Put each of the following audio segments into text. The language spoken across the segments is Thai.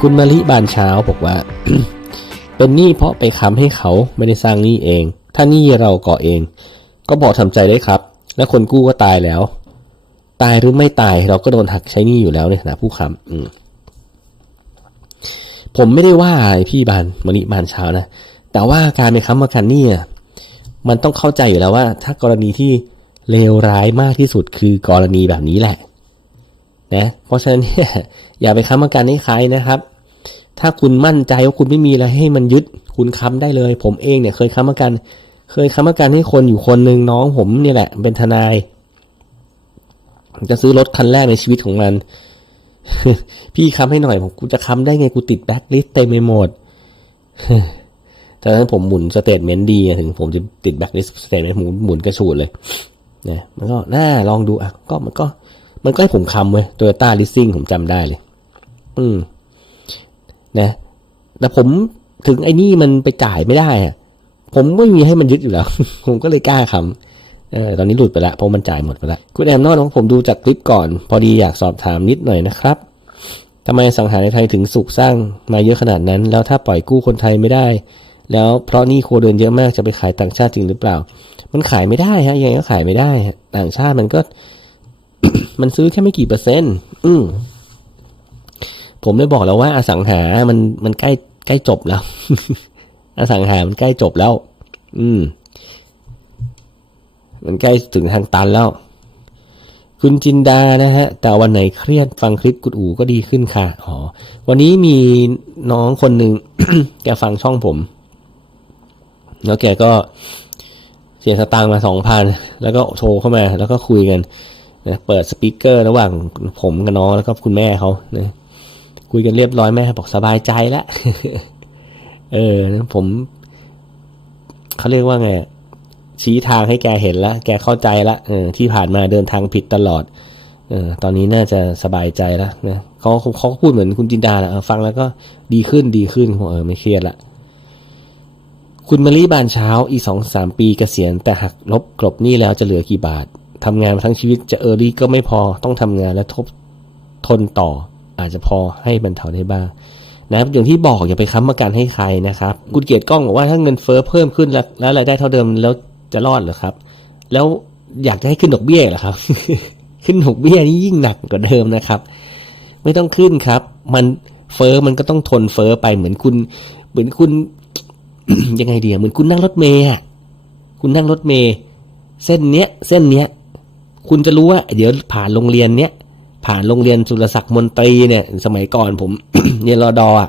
คุณมาลิบานเช้าบอกว่า เป็นหนี้เพราะไปค้ำให้เขาไม่ได้สร้างหนี้เอง ถ้าหนี้เราก่อเอง ก็บอกทำใจได้ครับ และคนกู้ก็ตายแล้ว ตายหรือไม่ตายเราก็โดนหักใช้หนี้อยู่แล้วในฐานะผู้ค้ำผมไม่ได้ว่าพี่บานมาลิบานเช้านะแต่ว่าการไปค้ำประกันหนี้มันต้องเข้าใจอยู่แล้วว่า ถ้ากรณีที่เลวร้ายมากที่สุดคือกรณีแบบนี้แหละ นะเพราะฉะนั้นเนี่ยอย่าไปค้ำประกันให้ใครนะครับ ถ้าคุณมั่นใจว่าคุณไม่มีอะไรให้มันยึดคุณค้ำได้เลย ผมเองเนี่ยเคยค้ำประกัน เคยค้ำประกันให้คนอยู่คนหนึ่งน้องผมเนี่ยแหละ เป็นทนาย จะซื้อรถคันแรกในชีวิตของมัน พี่ค้ำให้หน่อยผมกูจะค้ำได้ไงกูติดแบ็คลิสต์เต็มไปหมดแต่นั้นผมหมุนสเตทเมนต์ดีถึงผมจะติดแบ็คลิสต์สเตทเมนต์หมุนหมุนกระชูดเลยนะมันก็น่าลองดูอะก็มันก็ มันก็ให้ผมคำเว้ยโตโยต้าลิสซิ่งผมจำได้เลย อืม นะแต่ผมถึงไอ้นี่มันไปจ่ายไม่ได้อะผมไม่มีให้มันยึดอยู่แล้ว ผมก็เลยกล้าคำเออตอนนี้หลุดไปละเพราะมันจ่ายหมดไปละคุณแอมนอนของผมดูจากคลิปก่อน พอดีอยากสอบถามนิดหน่อยนะครับทำไมสังหาในไทยถึงสุกสร้างมาเยอะขนาดนั้น แล้วถ้าปล่อยกู้คนไทยไม่ได้ แล้วเพราะนี่โครัวเรือนเยอะมากจะไปขายต่างชาติจริงหรือเปล่า มันขายไม่ได้ฮะยังไงก็ขายไม่ได้ต่างชาติมันก็ มันซื้อแค่ไม่กี่เปอร์เซ็นต์ อืมผมได้บอกแล้วว่าอสังหา มันมันใกล้ใกล้จบแล้ว อสังหา มันใกล้จบแล้ว อืม มันใกล้ถึงทางตันแล้ว คุณจินดานะฮะ แต่วันไหนเครียดฟังคลิปกุดอูก็ดีขึ้นค่ะ อ๋อ วันนี้มีน้องคนหนึ่งแกฟังช่องผม แล้วแกก็เสียสตางค์มาสองพัน แล้วก็โทรเข้ามา แล้วก็คุยกัน นะเปิดสปีกเกอร์ระหว่างผมกับน้องแล้วก็คุณแม่เขานะคุยกันเรียบร้อยแม่บอกสบายใจแล้วเออผมเขาเรียกว่าไงชี้ทางให้แกเห็นแล้วแกเข้าใจแล้วเออที่ผ่านมาเดินทางผิดตลอด เออ ตอนนี้น่าจะสบายใจแล้วนะเขาเขาพูดเหมือนคุณจินดาแหละฟังแล้วก็ดีขึ้นดีขึ้นเออไม่เครียดละคุณมารีบานเช้าอีสองสามปีเกษียณแต่หักลบกลบหนี้แล้วจะเหลือกี่บาท ทำงานมาทั้งชีวิตจะเออรี่ก็ไม่พอต้องทำงานและทบทนต่อ อาจจะพอให้บรรเทาได้บ้างนะครับอย่างที่บอกอย่าไปค้ำประกันให้ใครนะครับคุณเกียรติกล้องบอกว่าถ้าเงินเฟ้อเพิ่มขึ้นแล้วแล้วรายได้เท่าเดิมแล้วจะรอดเหรอครับ แล้วอยากจะให้ขึ้นดอกเบี้ยเหรอครับ ขึ้นดอกเบี้ยนี่ยิ่งหนักกว่าเดิมนะครับ ไม่ต้องขึ้นครับ มันเฟ้อมันก็ต้องทนเฟ้อไปเหมือนคุณ เหมือนคุณยังไงเดียเหมือนคุณนั่งรถเมย์คุณนั่งรถเมย์เส้นเนี้ย เส้นเนี้ย คุณจะรู้ว่าเดี๋ยวผ่านโรงเรียนเนี้ยผ่านโรงเรียนสุรศักดิ์มนตรีเนี่ย สมัยก่อนผมเรียนรอดอะ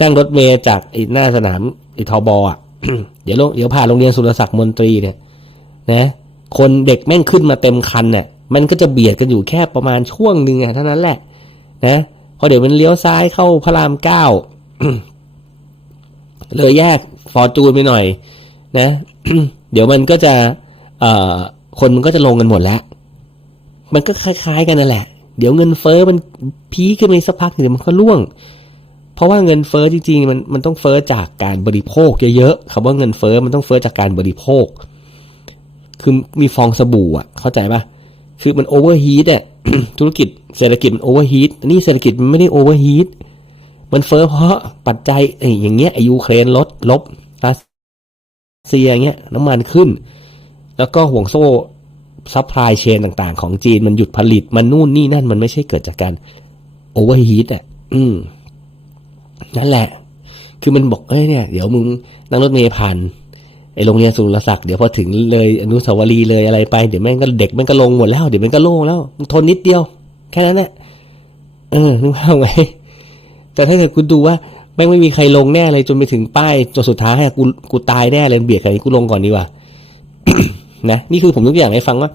นั่งรถเมย์จากไอ้หน้าสนามไอ้ทบอะเดี๋ยวเดี๋ยวผ่านโรงเรียนสุรศักดิ์มนตรีเนี่ยนะคนเด็กแม่งขึ้นมาเต็มคันเนี่ยมันก็จะเบียดกันอยู่แค่ประมาณช่วงหนึ่งอะเท่านั้นแหละนะพอเดี๋ยวมันเลี้ยวซ้ายเข้าพระรามเก้าเลยแยกฟอร์จูนไปหน่อย นะ เดี๋ยวมันก็จะ เอ่อ คนมันก็จะลงกันหมดแล้ว มันก็คล้าย ๆ กันนั่นแหละ เดี๋ยวเงินเฟ้อมันพีคขึ้นไปสักพักเดี๋ยวมันก็ร่วง เพราะว่าเงินเฟ้อจริงๆมันมันต้องเฟ้อจากการบริโภคเยอะๆคำว่าเงินเฟ้อมันต้องเฟ้อจากการบริโภค คือมีฟองสบู่อะ เข้าใจปะคือมันโอเวอร์ฮีทอะธุรกิจเศรษฐกิจมันโอเวอร์ฮีทนี่เศรษฐกิจมันไม่ได้โอเวอร์ฮีทมันเฟ้อเพราะปัจจัยไอ้อย่างเงี้ยยูเครนลดลบรัสเซียเงี้ยน้ำมันขึ้น แล้วก็ห่วงโซ่ซัพพลายเชนต่างๆ ของจีนมันหยุดผลิตมันนู่นนี่นั่นมันไม่ใช่เกิดจากการโอเวอร์ฮีทอะ อืม นั่นแหละ คือมันบอกเอ้ยเนี่ย เดี๋ยวมึงนั่งรถเมล์ผ่านไอโรงเรียนสุรศักดิ์เดี๋ยวพอถึงเลยอนุสาวรีย์เลยอะไรไปเดี๋ยวแม่งก็เด็กแม่งก็ลงหมดแล้ว เดี๋ยวแม่งก็โล่งแล้วมึงทนนิดเดียว แค่นั้นแหละเออนึกว่าไงแต่ถ้าเกิดคุณดูว่าแม่งไม่มีใครลงแน่เลยจนไปถึงป้ายจนสุดท้ายอะกูกูตายแน่เลยเบียดใครกูลงก่อนดีกว่า นะนี่คือผมยกตัวอย่างให้ฟังว่า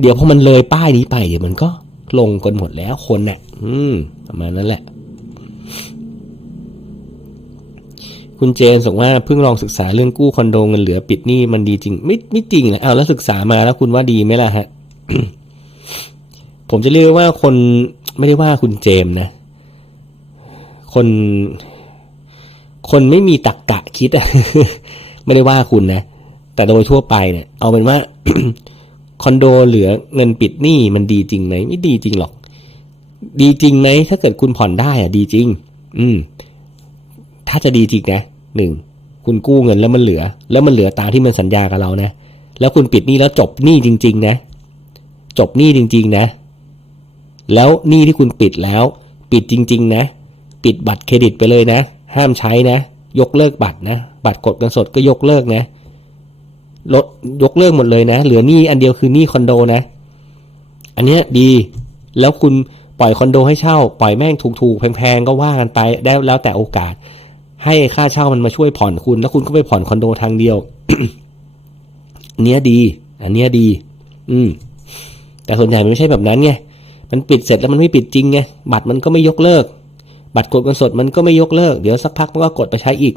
เดี๋ยวพอมันเลยป้ายนี้ไปเดี๋ยวมันก็ลงกันหมดแล้วคนน่ะ อืมประมาณนั้นแหละ คุณเจนส่งว่าเพิ่งลองศึกษาเรื่องกู้คอนโดเงินเหลือปิดหนี้มันดีจริง ไม่ไม่จริงนะเอาแล้วศึกษามาแล้วคุณว่าดีไหมล่ะฮะ ผมจะเรียกว่าคนไม่ได้ว่าคุณเจมนะ คน คนไม่มีตักกะคิดอะไม่ได้ว่าคุณนะ แต่โดยทั่วไปเนี่ยเอาเป็นว่าคอนโดเหลือเงินปิดหนี้มันดีจริงไหมไม่ดีจริงหรอก ดีจริงไหมถ้าเกิดคุณผ่อนได้อะดีจริง อืม ถ้าจะดีจริงนะหนึ่งคุณกู้เงินแล้วมันเหลือ แล้วมันเหลือตามที่มันสัญญากับเรานะแล้วคุณปิดหนี้แล้วจบหนี้จริง ๆ นะ จบหนี้จริง ๆ นะ แล้วหนี้ที่คุณปิดแล้ว ปิดจริง ๆ นะ ปิดบัตรเครดิตไปเลยนะ ห้ามใช้นะ ยกเลิกบัตรนะ บัตรกดเงินสดก็ยกเลิกนะ ลดยกเลิกหมดเลยนะ เหลือหนี้อันเดียวคือหนี้คอนโดนะ อันเนี้ยดี แล้วคุณปล่อยคอนโดให้เช่า ปล่อยแม่งถูกๆ แพงๆ ก็ว่ากันไปได้แล้วแต่โอกาส ให้ค่าเช่ามันมาช่วยผ่อนคุณ แล้วคุณก็ไปผ่อนคอนโดทางเดียวอันเนี้ยดี อันเนี้ยดี อืม แต่ส่วนใหญ่มันไม่ใช่แบบนั้นไง มันปิดเสร็จแล้วมันไม่ปิดจริงไง บัตรมันก็ไม่ยกเลิก บัตรกดเงินสดมันก็ไม่ยกเลิก เดี๋ยวสักพักมันก็กดไปใช้อีก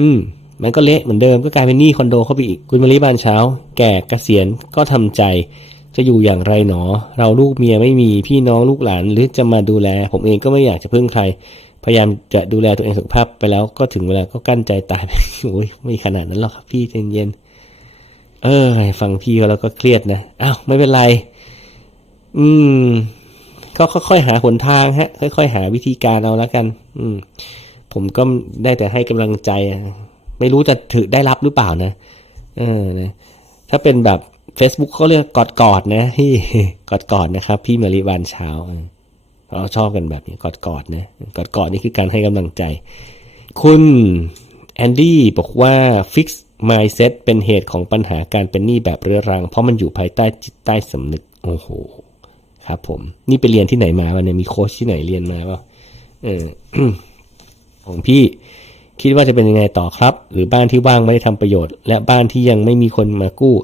อืม มันก็เละเหมือนเดิมก็กลายเป็นหนี้คอนโดเข้าไปอีก คุณมาริบานเช้า แก่เกษียณก็ทำใจ จะอยู่อย่างไรหนอ เราลูกเมียไม่มีพี่น้องลูกหลานหรือจะมาดูแล ผมเองก็ไม่อยากจะพึ่งใคร พยายามจะดูแลตัวเองสุขภาพไปแล้วก็ถึงเวลาก็กั้นใจตายโอ้ยไม่ขนาดนั้นหรอกครับพี่เย็นเออฟังพี่แล้วก็เครียดนะอ้าวไม่เป็นไร อืม ก็ค่อยๆหาหนทางฮะ ค่อยๆหาวิธีการเอาแล้วกัน อืม ผมก็ได้แต่ให้กำลังใจอะ ไม่รู้จะถือได้รับหรือเปล่านะเออนะถ้าเป็นแบบ Facebook เขาเรียกกอดกอดๆนะพี่กอดกอดๆนะครับ พี่มาริวานเช้าเราชอบกันแบบนี้กอดกอดๆนะกอดกอดๆนี่คือการให้กำลังใจ คุณแอนดี้บอกว่า fix mindset เป็นเหตุของปัญหาการเป็นหนี้แบบเรื้อรัง เพราะมันอยู่ภายใต้จิตใต้สำนึกโอ้โหครับผม นี่ไปเรียนที่ไหนมาวะเนี่ยมีโค้ชที่ไหนเรียนมาเปล่าเออของพี่ คิดว่าจะเป็นยังไงต่อครับ หรือบ้านที่ว่างไม่ได้ทำประโยชน์ และบ้านที่ยังไม่มีคนมากู้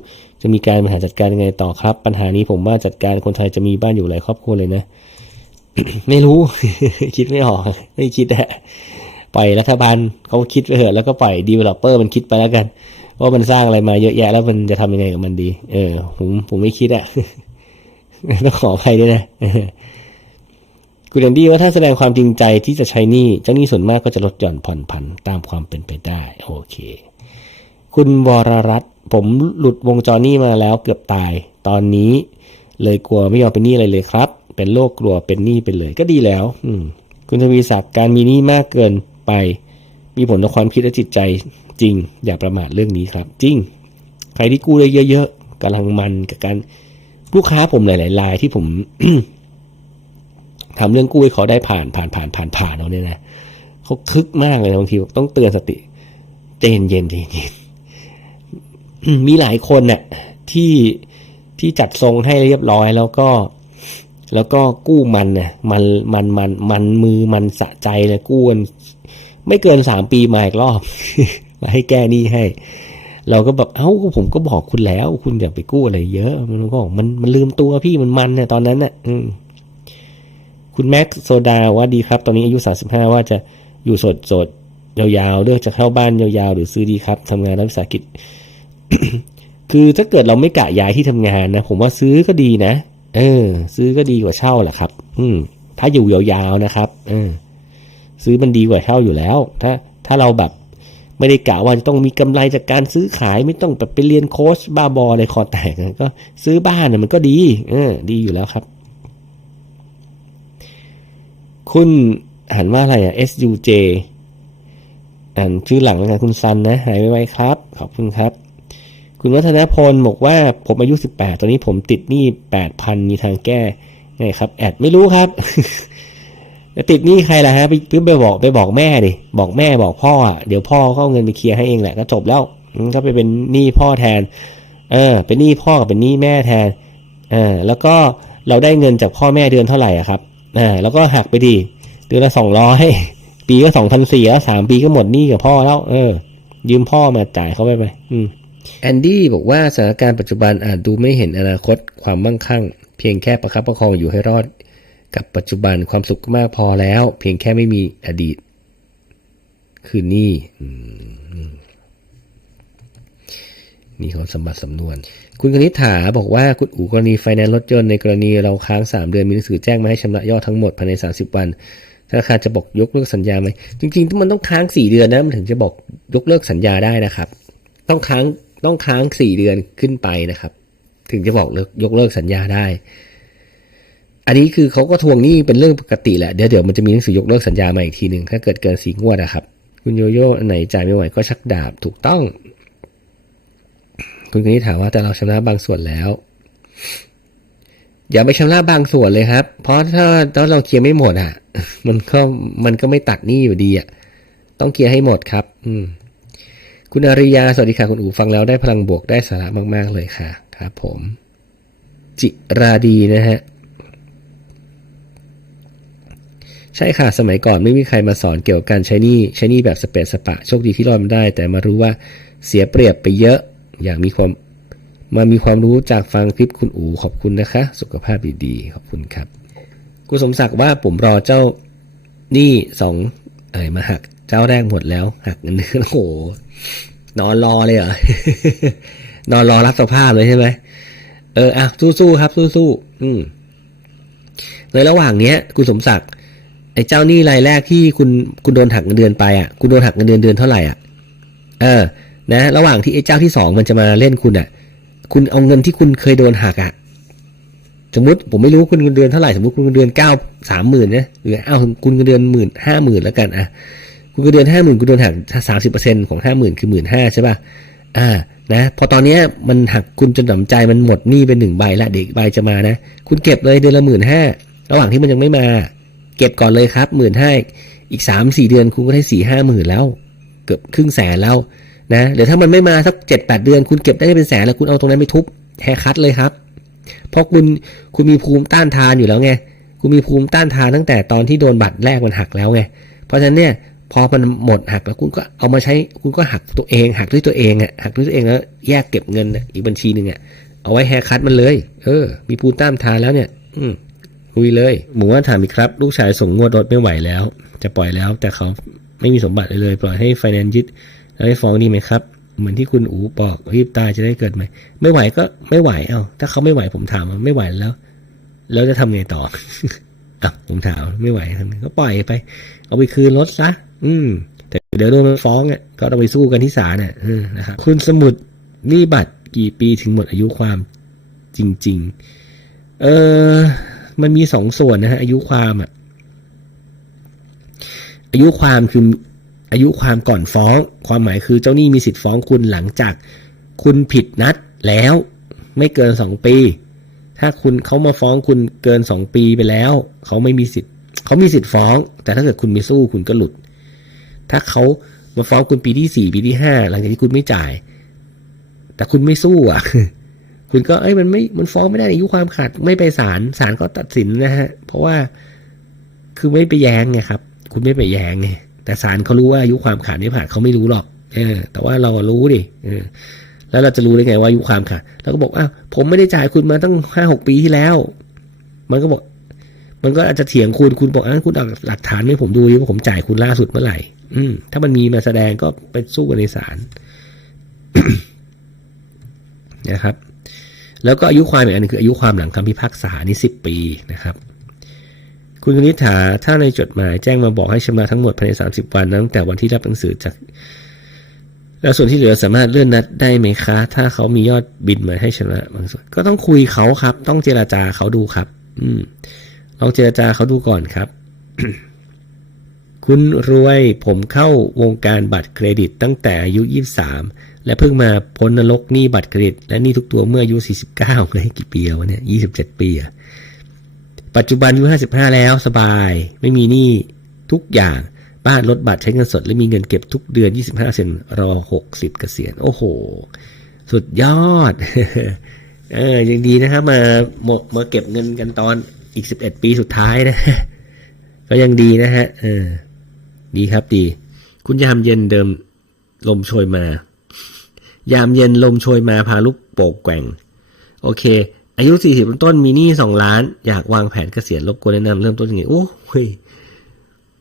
จะมีการบริหารจัดการยังไงต่อครับ ปัญหานี้ผมว่าจัดการคนไทยจะมีบ้านอยู่หลายครอบครัวเลยนะ ไม่รู้ คิดไม่ออก ไม่คิดอะปล่อยรัฐบาลเขาคิดไปเถอะแล้วก็ปล่อยดีเวลอปเปอร์มันคิดไปแล้วกันว่ามันสร้างอะไรมาเยอะแยะแล้วมันจะทำยังไงกับมันดี เออ ผมผมไม่คิดอะต้องขออภัยด้วยนะ คุณแอนดี้ว่าถ้าแสดงความจริงใจที่จะใช้นี้เจ้าหนี้ส่วนมากก็จะลดหย่อนผ่อนผันตามความเป็นไปได้โอเค คุณวรรัตน์ผมหลุดวงจรนี้มาแล้วเกือบตาย ตอนนี้ เลยกลัวไม่ยอมเป็นหนี้อะไรเลยครับ เป็นโรคกลัวเป็นหนี้ไปเลยก็ดีแล้ว อืคุณทวีศักดิ์การมีหนี้มากเกินไป มีผลต่อความคิดและจิตใจจริง อย่าประมาทเรื่องนี้ครับ จริง ใครที่กู้ได้เยอะๆกำลังมันกับการลูกค้าผมหลายๆรายที่ผม ทำเรื่องกู้ให้เขาได้ผ่านผ่านผ่านผ่านผ่านเอาเนี่ยนะเขาคึกมากเลยบางทีต้องเตือนสติใจเย็นเย็นใจเย็นมีหลายคนเน่ะที่ที่จัดทรงให้เรียบร้อยแล้วก็ แล้วก็กู้มันน่ะมันมันมันมันมือมันสะใจเลยกู้กันไม่เกินสามปีมาอีกรอบมาให้แก้หนี้ให้ เราก็แบบเอ้าผมก็บอกคุณแล้ว คุณอย่าไปกู้อะไรเยอะ มันก็บอกมันมันลืมตัวพี่มันมันเนี่ยตอนนั้นน่ะ อืม คุณแม็กซ์โซดาว่าดีครับ ตอนนี้อายุ 35 ว่าจะอยู่สดสดยาวๆ เลือกจะเข้าบ้านยาวๆ หรือซื้อดีครับทำงานรัฐวิสาหกิจ คือถ้าเกิดเราไม่กะย้ายที่ทำงานนะ ผมว่าซื้อก็ดีนะ เออ ซื้อก็ดีกว่าเช่าแหละครับ อืม ถ้าอยู่ยาวๆนะครับ เออ ซื้อมันดีกว่าเช่าอยู่แล้ว ถ้า ถ้าเราแบบไม่ได้กะว่าจะต้องมีกำไรจากการซื้อขายไม่ต้องแบบไปเรียนโค้ชบ้าบออะไรคอแตกก็ซื้อบ้านนะมันก็ดี เออ ดีอยู่แล้วครับ คุณอ่านว่าอะไรอะ SUJ อ่านชื่อหลังแล้วกันคุณซันนะ หายไวๆครับ ขอบคุณครับ คุณวัฒนพลบอกว่าผมอายุ 18 ตอนนี้ผมติดหนี้8,000 มีทางแก้ไงครับ แอดไม่รู้ครับติดหนี้ใครล่ะฮะไปไปบอกไปบอกแม่ดิบอกแม่บอกพ่ออะเดี๋ยวพ่อก็เอาเงินไปเคลียร์ให้เองแหละก็จบแล้วก็ไปเป็นหนี้พ่อแทน เออ เป็นหนี้พ่อกับเป็นหนี้แม่แทนเออแล้วก็เราได้เงินจากพ่อแม่เดือนเท่าไหร่อะครับ อ่าแล้วก็หักไปดีเดือนละสองร้อยปีก็สองพันสี่แล้วสามปีก็หมดหนี้กับพ่อแล้ว เออ ยืมพ่อมาจ่ายเขาไปไปอืมแอนดี้บอกว่าสถานการณ์ปัจจุบันอาจดูไม่เห็นอนาคตความมั่งคั่ง เพียงแค่ประคับประคองอยู่ให้รอด กับปัจจุบันความสุขก็มากพอแล้ว เพียงแค่ไม่มีอดีต คือหนี้ นี่เขาสมบัติสำนวน คุณคณิษฐาบอกว่าคุณอู๋กรณีไฟแนนซ์รถยนต์ในกรณีเราค้าง 3 เดือนมีหนังสือแจ้งมาให้ชำระยอดทั้งหมดภายใน 30 วันธนาคารจะบอกยกเลิกสัญญาไหมจริงๆมันต้องค้าง 4 เดือนนะมันถึงจะบอกยกเลิกสัญญาได้นะครับ ต้องค้างต้องค้าง 4 เดือนขึ้นไปนะครับ ถึงจะบอกเลิกยกเลิกสัญญาได้ อันนี้คือเขาก็ทวงหนี้เป็นเรื่องปกติแหละเดี๋ยวเดี๋ยวมันจะมีหนังสือยกเลิกสัญญามาอีกทีหนึ่งถ้าเกิดเกินสีงวดนะครับ คุณโยโย่อันไหนจ่ายไม่ไหวก็ชักดาบถูกต้อง คุณคนนี้ถามว่าแต่เราชำระบางส่วนแล้ว อย่าไปชำระบางส่วนเลยครับ เพราะถ้าถ้าเราเคลียร์ไม่หมดอะ มันก็มันก็ไม่ตัดหนี้อยู่ดีอะต้องเคลียร์ให้หมดครับ อืม คุณอาริยาสวัสดีค่ะคุณอูฟังแล้วได้พลังบวกได้สาระมาก ๆ เลยค่ะ ครับ ผม จิราดีนะฮะใช่ค่ะ สมัยก่อนไม่มีใครมาสอนเกี่ยวกับการใช้นี้ใช้นี้แบบสเปซสปะ โชคดีที่รอดมาได้ แต่มารู้ว่าเสียเปรียบไปเยอะ อยากมีความมามีความรู้จากฟังคลิปคุณอูขอบคุณนะคะ สุขภาพดีๆ ขอบคุณครับคุณสมศักดิ์ว่าผมรอเจ้านี้สองเอ่ยมาหักเจ้าแรกหมดแล้ว หักเงินเดือนโอ้โหนอนรอเลยเหรอนอนรอรับสภาพเลยใช่ไหมเอออะสู้ๆครับ สู้ๆอืมในระหว่างเนี้ย คุณสมศักดิ์ไอ้เจ้าหนี้รายแรกที่คุณคุณโดนหักเงินเดือนไปอะคุณโดนหักเงินเดือนเดือนเท่าไหร่อะเออ นะระหว่างที่ไอ้เจ้าที่สองมันจะมาเล่นคุณอะ คุณเอาเงินที่คุณเคยโดนหักอะสมมติผมไม่รู้คุณเงินเดือนเท่าไหร่สมมติคุณเงินเดือนเก้าสามหมื่นนะหรือเอาคุณเงินเดือนหมื่นห้าหมื่นแล้วกันอะคุณเงินเดือนห้าหมื่นคุณโดนหักสามสิบเปอร์เซ็นของห้าหมื่นคือหมื่นห้าใช่ป่ะอ่านะพอตอนเนี้ยมันหักคุณจนหนำใจมันหมดหนี้เป็นหนึ่งใบละเด็กใบจะมานะ คุณเก็บเลยเดือนละหมื่นห้าระหว่างที่มันยังไม่มา เก็บก่อนเลยครับหมื่นห้าอีกสามสี่เดือนคุณก็ได้สี่ห้าหมื่นแล้ว เกือบครึ่งแสนแล้ว นะเดี๋ยวถ้ามันไม่มาสักเจ็ดแปดเดือน คุณเก็บได้เป็นแสนแล้วคุณเอาตรงนั้นไปทุบแฮร์คัตเลยครับ เพราะคุณคุณมีภูมิต้านทานอยู่แล้วไงคุณมีภูมิต้านทานตั้งแต่ตอนที่โดนบัตรแรกมันหักแล้วไงเพราะฉะนั้นเนี่ยพอมันหมดหักแล้วคุณก็เอามาใช้คุณก็หักตัวเอง หักด้วยตัวเองอะหักด้วยตัวเองแล้วแยกเก็บเงินอีกบัญชีหนึ่งอะเอาไว้แฮร์คัตมันเลย เออ มีภูมิต้านทานแล้วเนี่ย อืมลุยเลย หมูว่าถามอีกครับ ลูกชายส่งงวดรถไม่ไหวแล้ว จะปล่อยแล้ว แต่เขาไม่มีสมบัติเลย ปล่อยให้ไฟแนนซ์ยึด แล้วให้ฟ้องดีไหมครับ เหมือนที่คุณอูบอกรีบตายจะได้เกิดใหม่ ไม่ไหวก็ไม่ไหวเอ้าถ้าเขาไม่ไหวผมถามว่าไม่ไหวแล้ว แล้วจะทำไงต่ออะผมถามไม่ไหวทำไงก็ปล่อยไป เอาไปคืนรถซะอืม แต่เดี๋ยวโดนมันฟ้องอะก็ต้องไปสู้กันที่ศาลอะเออนะครับคุณสมุดนี่บัตรกี่ปีถึงหมดอายุความจริง ๆ เออมันมีสองส่วนนะฮะอายุความอะอายุความคือ อายุความก่อนฟ้อง ความหมายคือเจ้าหนี้มีสิทธิ์ฟ้องคุณหลังจาก คุณผิดนัดแล้ว ไม่เกินสองปี ถ้าคุณเขามาฟ้องคุณเกินสองปีไปแล้ว เขาไม่มีสิทธิ์เขามีสิทธิ์ฟ้อง แต่ถ้าเกิดคุณไม่สู้คุณก็หลุด ถ้าเขามาฟ้องคุณปีที่สี่ปีที่ห้าหลังจากที่คุณไม่จ่าย แต่คุณไม่สู้อะคุณก็เอ้ยมันไม่มันฟ้องไม่ได้อายุความขาดไม่ไปศาลศาลก็ตัดสินนะฮะ เพราะว่าคือไม่ไปแย้งไงครับ คุณไม่ไปแย้งไง แต่ศาลเขารู้ว่าอายุความขาดไม่ผ่านเขาไม่รู้หรอกเออแต่ว่าเรารู้ดิเออแล้วเราจะรู้ได้ไงว่าอายุความขาดเราก็บอกอ้าวผมไม่ได้จ่ายคุณมาตั้งห้าหกปีที่แล้ว มันก็บอก มันก็อาจจะเถียงคุณคุณบอกอ้าวคุณเอาหลักฐานให้ผมดูดิว่าผมจ่ายคุณล่าสุดเมื่อไหร่ อืมถ้ามันมีมาแสดงก็ไปสู้กันในศาลนะครับ แล้วก็อายุความอีกอันนึงคืออายุความหลังคำพิพากษานี่สิบปีนะครับ คุณคณิษฐาถ้าในจดหมายแจ้งมาบอกให้ชำระทั้งหมดภายในสามสิบวันตั้งแต่วันที่รับหนังสือจาก แล้วส่วนที่เหลือสามารถเลื่อนนัดได้ไหมคะ ถ้าเขามียอดบินมาให้ชำระบางส่วน ก็ต้องคุยเขาครับ ต้องเจราจาเขาดูครับ อืมลองเจราจาเขาดูก่อนครับ คุณรวยผมเข้าวงการบัตรเครดิตตั้งแต่อายุ 23 และเพิ่งมาพ้นนรกหนี้บัตรเครดิต และหนี้ทุกตัวเมื่ออายุ 49เฮ้ยกี่ปีแล้วเนี่ย 27 ปีอะ ปัจจุบันอายุ55 แล้วสบาย ไม่มีหนี้ทุกอย่างบ้านรถบัตรใช้เงินสด และมีเงินเก็บทุกเดือน 25 เซนรอ 60 เกษียณโอ้โห สุดยอด เออยังดีนะครับมาหมมาเก็บเงินกันตอนอีก 11 ปีสุดท้ายนะ ก็ยังดีนะฮะเออดีครับดี คุณยามเย็นเดิมลมโชยมา ยามเย็นลมโชยมาพาลูกโป่งแกว่ง โอเค อายุ40ต้นมีหนี้2ล้าน อยากวางแผนเกษียณรบกวนแนะนำเริ่มต้นยังไงโอ้ย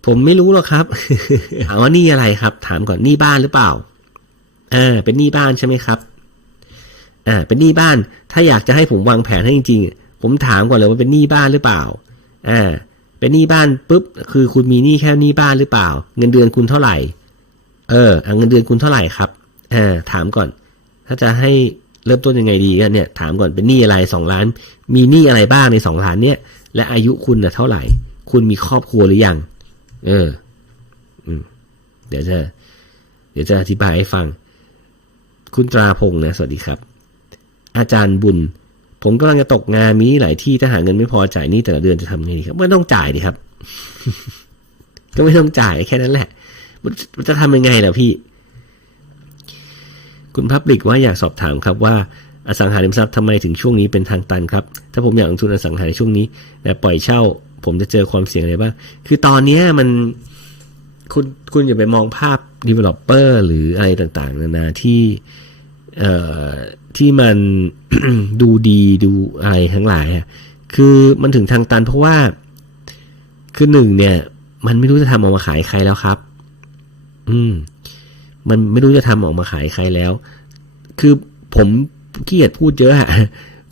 ผมไม่รู้หรอกครับ ถามว่าหนี้อะไรครับ ถามก่อนหนี้บ้านหรือเปล่าอ่าเป็นหนี้บ้านใช่ไหมครับอ่าเป็นหนี้บ้าน ถ้าอยากจะให้ผมวางแผนให้จริงๆ ผมถามก่อนเลยว่าเป็นหนี้บ้านหรือเปล่าอ่าเป็นหนี้บ้านปุ๊บคือคุณมีหนี้แค่หนี้บ้านหรือเปล่า เงินเดือนคุณเท่าไหร่ เออเงินเดือนคุณเท่าไหร่ครับอ่าถามก่อน ถ้าจะให้ เริ่มต้นยังไงดีก็เนี่ยถามก่อนเป็นหนี้อะไรสองล้าน มีหนี้อะไรบ้างในสองล้านเนี่ย และอายุคุณนะเท่าไหร่ คุณมีครอบครัวหรือยัง เออเดี๋ยวจะ เดี๋ยวจะอธิบายให้ฟัง คุณตราพงษ์นะ สวัสดีครับ อาจารย์บุญ ผมกำลังจะตกงานมีหลายที่ถ้าหาเงินไม่พอจ่ายหนี่แต่ละเดือนจะทำไงดีครับไม่ต้องจ่ายดีครับ ก็ไม่ต้องจ่ายแค่นั้นแหละมันจะทำยังไงล่ะพี่ คุณพับลิกว่าอยากสอบถามครับว่าอสังหาริมทรัพย์ทำไมถึงช่วงนี้เป็นทางตันครับ ถ้าผมอยากลงทุนอสังหาในช่วงนี้แต่ปล่อยเช่า ผมจะเจอความเสี่ยงอะไรบ้าง คือตอนนี้มันคุณคุณอย่าไปมองภาพ developer หรืออะไรต่างๆ นานาที่เอ่อที่มันดูดีดูอะไรทั้งหลายคือมันถึงทางตันเพราะว่าคือหนึ่งเนี่ย มันไม่รู้จะทำออกมาขายใครแล้วครับ อืม มันไม่รู้จะทำออกมาขายใครแล้ว คือผมขี้เกียจพูดเยอะอะ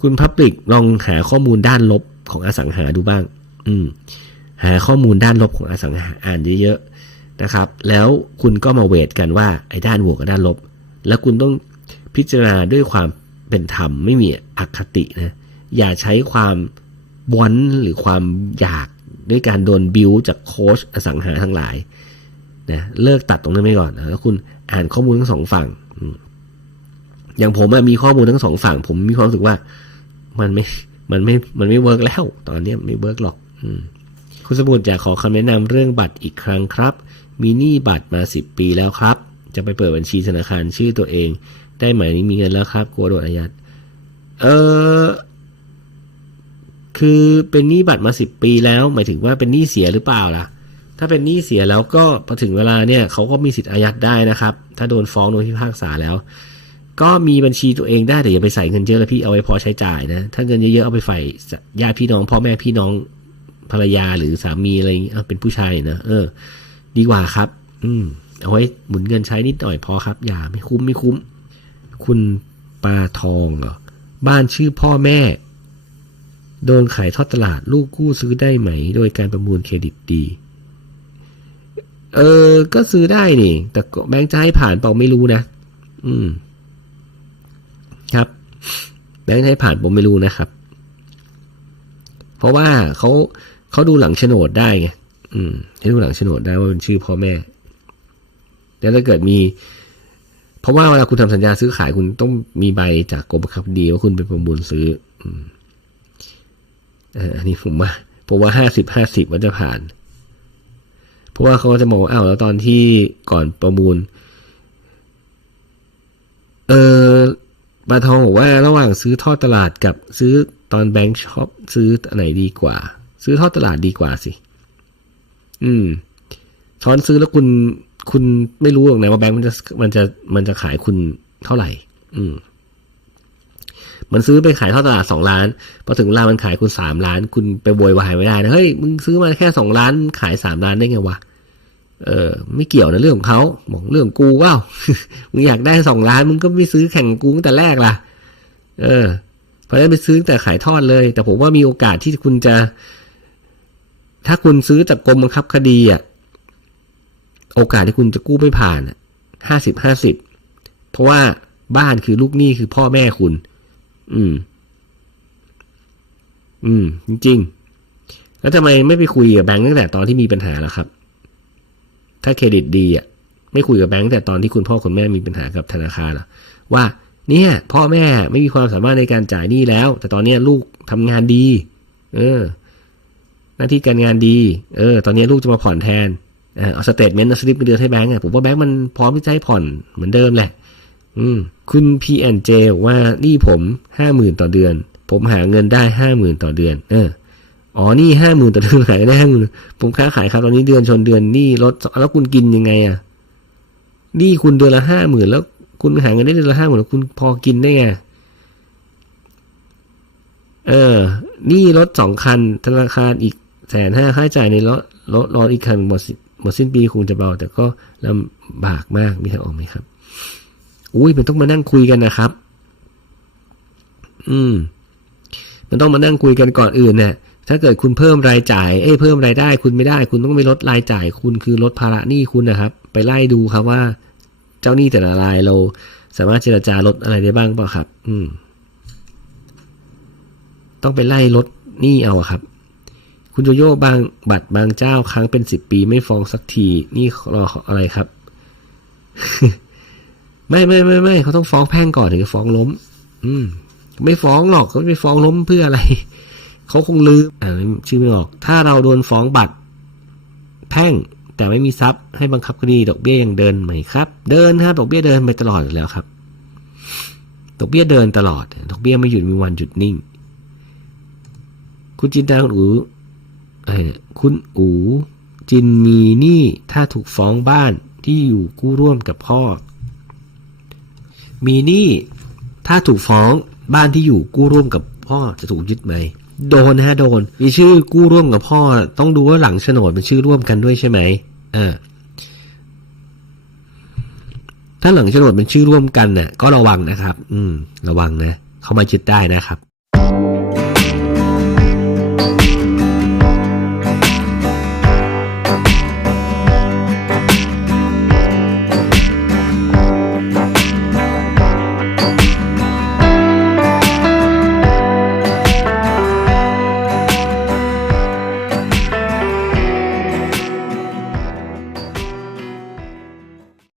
คุณพับลิกลองหาข้อมูลด้านลบของอสังหาดูบ้าง อืม หาข้อมูลด้านลบของอสังหาอ่านเยอะๆนะครับ แล้วคุณก็มาเวทกันว่าไอ้ด้านบวกกับด้านลบ แล้วคุณต้องพิจารณาด้วยความเป็นธรรมไม่มีอคตินะ อย่าใช้ความวอนหรือความอยากด้วยการโดนบิวจากโค้ชอสังหาทั้งหลาย นะเลิกตัดตรงนั้นไปก่อนนะแล้วคุณอ่านข้อมูลทั้งสองฝั่งอย่างผมมีข้อมูลทั้งสองฝั่ง ผมมีความรู้สึกว่า มันไม่มันไม่มันไม่เวิร์กแล้ว ตอนนี้ไม่เวิร์กหรอกอคุณสมุทรอยากขอคำแนะนำเรื่องบัตรอีกครั้งครับ มีหนี้บัตรมาสิบปีแล้วครับ จะไปเปิดบัญชีธนาคารชื่อตัวเอง ได้ไหมนี่มีเงินแล้วครับ กลัวโดนอายัดเออคือเป็นหนี้บัตรมาสิบปีแล้ว หมายถึงว่าเป็นหนี้เสียหรือเปล่าล่ะ ถ้าเป็นหนี้เสียแล้วก็พอถึงเวลาเนี่ยเขาก็มีสิทธิ์อายัดได้นะครับ ถ้าโดนฟ้องโดนพิพากษาแล้ว ก็มีบัญชีตัวเองได้แต่อย่าไปใส่เงินเยอะแล้วพี่เอาไว้พอใช้จ่ายนะถ้าเงินเยอะๆเอาไปใส่ญาติพี่น้องพ่อแม่พี่น้องภรรยาหรือสามีอะไรอย่างเงี้ยเป็นผู้ชายนะเออ ดีกว่าครับ อืม เอาไว้หมุนเงินใช้นิดหน่อยพอครับ อย่าไม่คุ้มไม่คุ้ม คุณปลาทองเหรอบ้านชื่อพ่อแม่ โดนขายทอดตลาดลูกกู้ซื้อได้ไหม โดยการประมูลเครดิตดี เออ ก็ซื้อได้นี่ แต่แบงค์จะให้ผ่านเปล่าไม่รู้นะ อืม ครับ แบงค์ให้ผ่านผมไม่รู้นะครับ เพราะว่าเขาเขาดูหลังโฉนดได้ไง อืมให้ดูหลังโฉนดได้ว่าเป็นชื่อพ่อแม่ แล้วถ้าเกิดมี เพราะว่าเวลาคุณทำสัญญาซื้อขายคุณต้องมีใบจากกรมบังคับดีว่าคุณเป็นประมูลซื้อ อืมอันนี้ผมว่าผมว่าห้าสิบห้าสิบว่าจะผ่าน ราะว่าเขาจะมองว่าอ้าวแล้วตอนที่ก่อนประมูล เออปาทองบอกว่าระหว่างซื้อทอดตลาดกับซื้อตอนแบงค์ช็อปซื้ออันไหนดีกว่า ซื้อทอดตลาดดีกว่าสิ อืมช้อนซื้อแล้วคุณคุณไม่รู้หรอกนะว่าแบงค์มันจะมันจะมันจะขายคุณเท่าไหร่ อืม มันซื้อไปขายทอดตลาดสองล้านพอถึงเวลามันขายคุณสามล้าน คุณไปโวยวายไม่ได้นะเฮ้ยมึงซื้อมาแค่สองล้าน ขายสามล้านได้ไงวะ เออไม่เกี่ยวนะเรื่องของเขาบอกเรื่องกูว่ามึงอยากได้สองล้านมึงก็ไม่ซื้อแข่งกูตั้งแต่แรกล่ะ เออ เพราะฉะนั้นไปซื้อแต่ขายทอดเลย แต่ผมว่ามีโอกาสที่คุณจะ ถ้าคุณซื้อจากกรมบังคับคดีอะ โอกาสที่คุณจะกู้ไม่ผ่านห้าสิบห้าสิบเพราะว่าบ้านคือลูกหนี้คือพ่อแม่คุณ อืม อืม จริง ๆ แล้วทำไมไม่ไปคุยกับแบงค์ตั้งแต่ตอนที่มีปัญหาล่ะครับ ถ้าเครดิตดีอะไม่คุยกับแบงค์แต่ตอนที่คุณพ่อคุณแม่มีปัญหากับธนาคารหรอว่าเนี่ยพ่อแม่ไม่มีความสามารถในการจ่ายหนี้แล้ว แต่ตอนนี้ลูกทำงานดี เออ หน้าที่การงานดี เออ ตอนนี้ลูกจะมาผ่อนแทนเอาสเตทเมนต์เอาสลิปเงินเดือนให้แบงก์อะผมว่าแบงก์มันพร้อมที่จะให้ผ่อนเหมือนเดิมแหละ อืม คุณ P&J ว่านี่ผมห้าหมื่นต่อเดือน ผมหาเงินได้ห้าหมื่นต่อเดือน เออ อ๋อนี่ห้าหมื่นแต่เดือนขายได้ห้าหมื่นผมค้าขายครับตอนนี้เดือนชนเดือนนี่ลดแล้วคุณกินยังไงอะนี่คุณเดือนละห้าหมื่นแล้วคุณหาเงินได้เดือนละห้าหมื่นแล้วคุณพอกินได้ไงเออ นี่รถสองคัน ธนาคารอีกแสนห้าค่าจ่ายในรถรถรถอีกคันหมดหมดสิ้นปีคงจะเบา แต่ก็ลำบากมากมีทางออกไหมครับ อุ้ยมันต้องมานั่งคุยกันนะครับ อืม มันต้องมานั่งคุยกันก่อนอื่นเนี่ย ถ้าเกิดคุณเพิ่มรายจ่าย เอ้ยเพิ่มรายได้ คุณไม่ได้ คุณต้องไปลดรายจ่าย คุณคือลดภาระหนี้คุณนะครับ ไปไล่ดูครับว่า เจ้าหนี้แต่ละรายเรา สามารถเจรจาลดอะไรได้บ้างเปล่าครับ อืม ต้องไปไล่ลดหนี้เอาครับ คุณโยโย่บางบัตรบางเจ้าค้างเป็นสิบปีไม่ฟ้องสักทีนี่รออะไรครับ ไม่ไม่ไม่ไม่เขาต้องฟ้องแพ่งก่อนถึงจะฟ้องล้ม อืม ไม่ฟ้องหรอกเขาไม่ฟ้องล้มเพื่ออะไร เขาคงลืมอ่าชื่อไม่ออก ถ้าเราโดนฟ้องบัตร แพ่งแต่ไม่มีทรัพย์ให้บังคับคดีดอกเบี้ยยังเดินไหมครับ เดินครับดอกเบี้ยเดินไปตลอดอยู่แล้วครับ ดอกเบี้ยเดินตลอด ดอกเบี้ยไม่หยุดมีวันหยุดนิ่ง คุณจินตาคุณอูอะไรเนี่ยคุณอูจินมีหนี้ถ้าถูกฟ้องบ้านที่อยู่กู้ร่วมกับพ่อ มีหนี้ถ้าถูกฟ้องบ้านที่อยู่กู้ร่วมกับพ่อจะถูกยึดไหม โดนนะฮะโดน มีชื่อกู้ร่วมกับพ่อ ต้องดูว่าหลังโฉนดเป็นชื่อร่วมกันด้วยใช่ไหมเออถ้าหลังโฉนดเป็นชื่อร่วมกันน่ะ ก็ระวังนะครับ อืม ระวังนะ เขามายึดได้นะครับ